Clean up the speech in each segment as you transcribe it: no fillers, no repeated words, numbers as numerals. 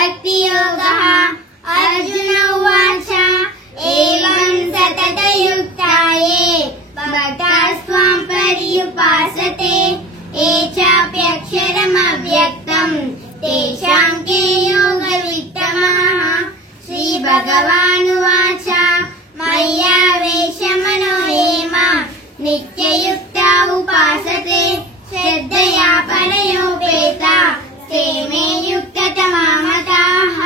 भक्ति योगः। अर्जुन उवाच एवं सततयुक्ता ये भक्तास्त्वां पर्युपासते ये चाप्यक्षरमव्यक्तं तेषां के योगवित्तमः। श्रीभगवानुवाच मय्यावेशमनो ये मां नित्ययुक्ता उपासते श्रद्धया परयोपेता ते मे युक्ततमा मताः।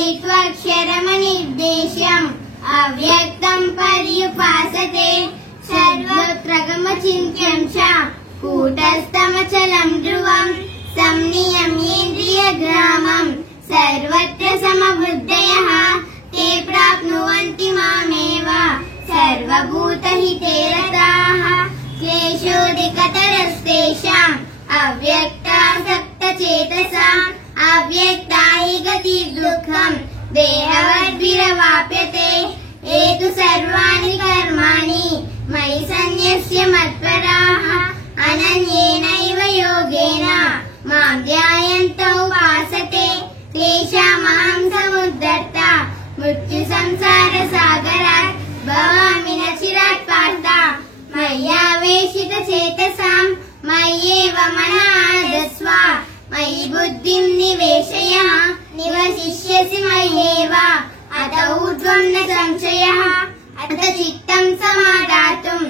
एत्वक्षरमनिर्देश्यम् अव्यक्तं पर्युपासते सर्वत्रगमचिन्त्यं च कूटस्थमचलं ध्रुवं संनियम्येन्द्रियग्रामं सर्वत्र समबुद्धयः ते प्राप्नुवन्ति मामेव सर्वभूतहिते रताः। क्लेशोऽधिकतरस्तेषाम् अव्यक्तासक्तचेतसाम् अव्यक्ता हि गतिर्दुःखम् देहवद्भिरवाप्यते। ये तु सर्वाणि कर्माणि मयि सन्न्यस्य मत्पराः अनन्येनैव योगेन मां ध्यायन्तौ उपासते तेषामहं समुद्धर्ता मृत्युसंसारसागरात् भवामि न चिरात् पार्थ। मय्यावेशितचेतसां मय्येव मनः आधत्स्व मयि बुद्धिं निवेशय निवसिष्यसि मय्येव अत ऊर्ध्वं न संशयः। अथ चित्तं समादातुं न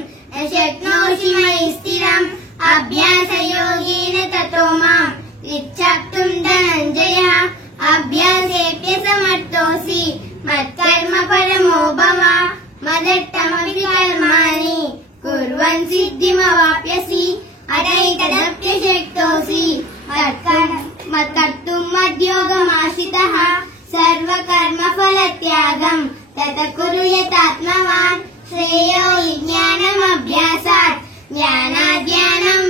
शक्नोषि मयि स्थिरम् अभ्यासयोगेन ततो मां विच्छक्तुं धनञ्जय। अभ्यासेऽप्यसमर्थोऽसि मत्कर्म परमो भव मदर्थमपि कर्माणि कुर्वन् सिद्धिमवाप्स्यसि। अतैतदप्यशक्तोऽसि मत्कर्तुं मद्योगमाश्रितः सर्वकर्मफलत्यागं तत कुरु यतात्मवान्। श्रेयो हि ज्ञानमभ्यासात् ज्ञानाद्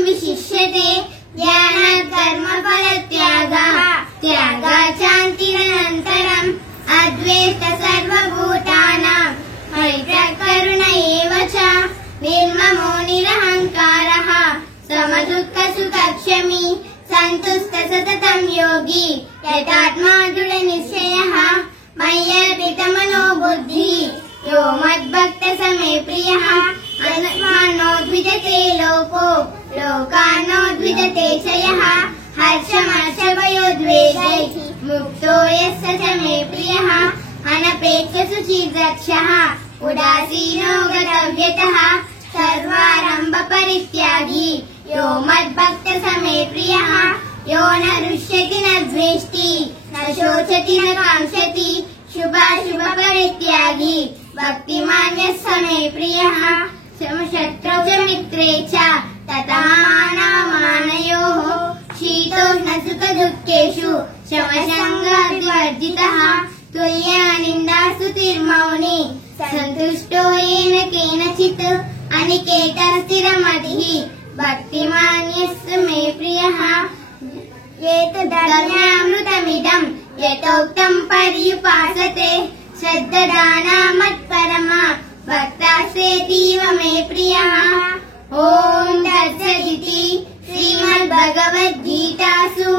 विशिष्यते ज्ञानात् कर्मफलत्यागः त्यागात् शान्तिरनन्तरम्। अद्वेष्ट सर्वभूतानां मैत्रः करुण एव च निर्ममो निरहङ्कारः समदुःखसुखक्षमी सन्तुष्ट सततं योगी यतात्मा दृढनिश्चयः। मय्यर्पितमनो बुद्धिः यो मद्भक्तः स मे प्रियः। अनुमानोद्विजते लोको लोकान्नोद्विजते च यः। हर्षमर्षभयोद्वेगैः मुक्तो यः स च मे प्रियः। अनपेक्षसुचिर्दक्षः उदासीनो गतव्यतः सर्वारम्भपरित्यागी यो मद्भक्तः स मे प्रियः। यो न हृष्यति न द्वेष्टि न शोचति न काङ्क्षति शुभाशुभपरित्यागी भक्तिमान् यः स मे प्रियः। समशत्रौ च मित्रे च तथा मानामानयोः शीतोष्णसुखदुःखेषु समसङ्गवर्जितः। तुल्यनिन्दास्तुतिर्मौनी सन्तुष्टो येन केनचित् अनिकेतः स्थिरमतिः भक्तिमान् यः स मे प्रियः। एतदज्ञानामृतमिदं यथोक्तं पर्युपासते श्रद्धदाना मत्परमा भक्तास्तेतीव मे प्रियः। ॐ तत्सदिति श्रीमद्भगवद्गीतासु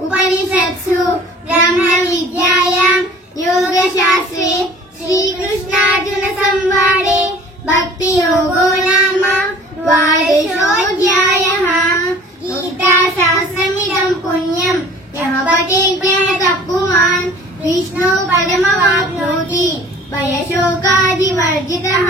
उपनिषत्सु ब्रह्मविद्यायां योगशास्त्रे श्रीकृष्णार्जुन संवादे भक्तियोगो नाम द्वादशोऽध्यायः। गीताशास्त्रमिदं पुण्यं यः पठेद् पुमान् विष्णो पदमवाप्नोति भयशोकादिवर्जितः।